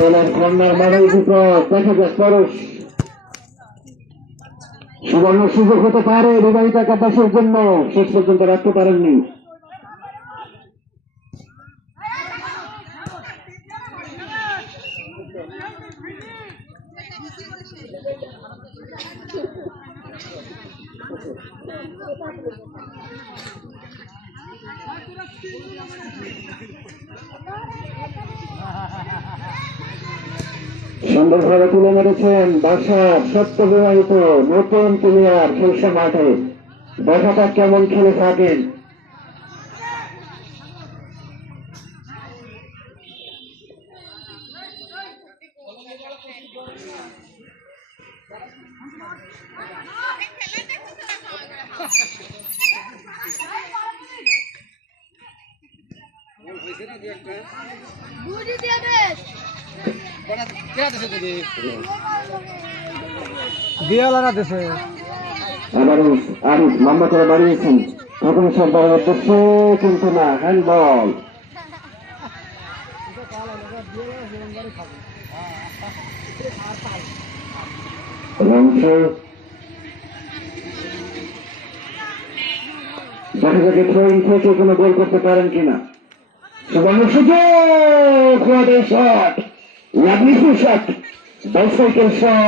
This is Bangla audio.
দলের কন্যার মানব বিপদ দেখা যাক পরশ সুবর্ণ সুযোগ হতে পারে বিবাহিত একাদশের জন্য, শেষ পর্যন্ত রাখতে পারেননি। সুন্দরভাবে তুলে মেরেছেন বাসার সত্য বিবাহিত নতুন প্লেয়ার খেলছে মাঠে, দেখাটা কেমন খেলে থাকেন। আরিফ লম্বা করে বাড়িয়েছেন প্রথম সর্দারের উদ্দেশ্যে, কিন্তু না, হ্যান্ডবল। দেখা যাকে থ্রোইং থেকে কোনো গোল করতে পারেন কিনা। সুবর্ণ সুযোগ, shot, lovely shot, bicycle shot.